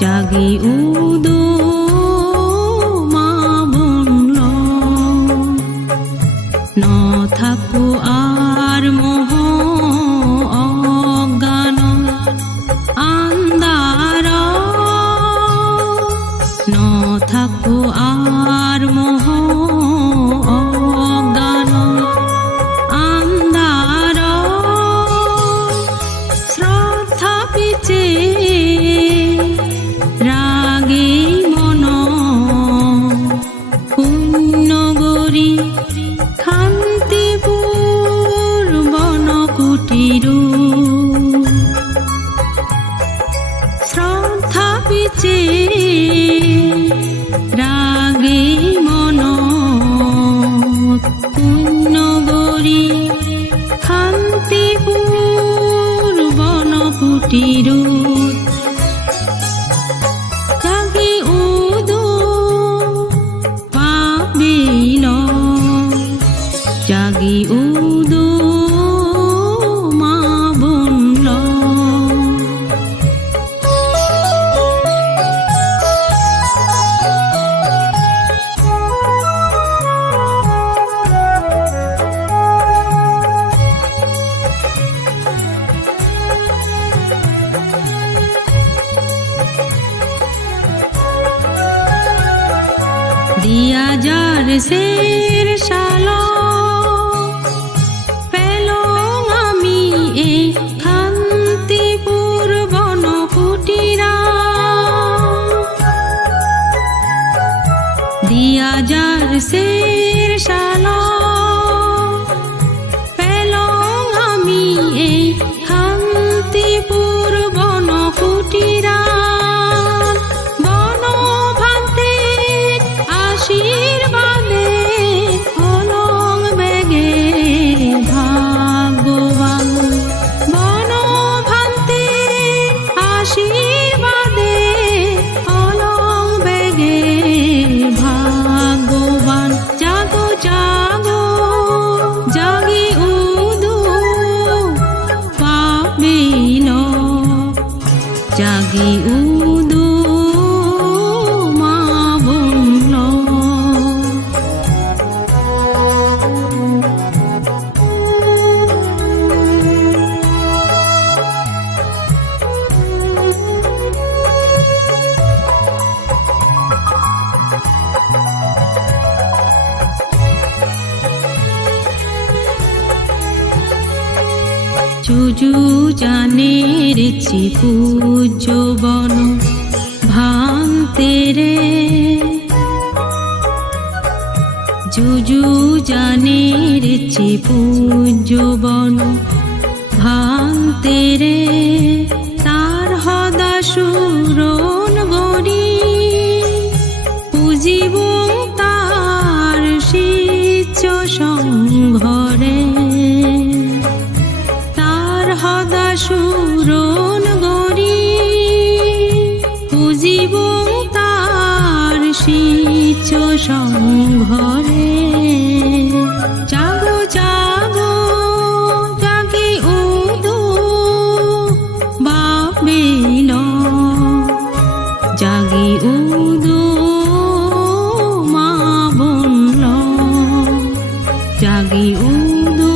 জাগি উদো মা বনল ন থাকো আর মোহ অজ্ঞান আন্ধার ন থাকো আর মোহ অজ্ঞান আন্ধার শ্রদ্ধা পিছে রাগে মন পুণ্য গরি শান্তিপুর বন কুটিরু শ্রদ্ধা পিছে রাগে মন পুণ্য গরি শান্তিপুর বন কুটিরু জাগি উদো পাবিল জাগি উদো মা বনল দিয়া যার শের শালো পেল আমি এই শান্তিপুর বন কুটিরা দিয়া যার শের শালো পেল আমি এই শান্তিপুর বন কুটিরা আশীর্বাদে অলং বেগে ভাগ্যবান বনভান্তে আশীর্বাদে অলং বেগে ভাগ্যবান জাগো জাগো জাগি উদো পাবিল জাগি উদো যুযু জানের পূজ্য বন ভাঙতে রে যুযু জানের পূজ্য বন ভাঙতে রে তার হদাসুরন গরি পুজিব তার শিষ্য সংঘরে হদাসুরন গরি পুজিব তার শিষ্য সংঘরে জাগো জাগো জাগি উদো বাবিল জাগি উদো মা বনল জাগি উদো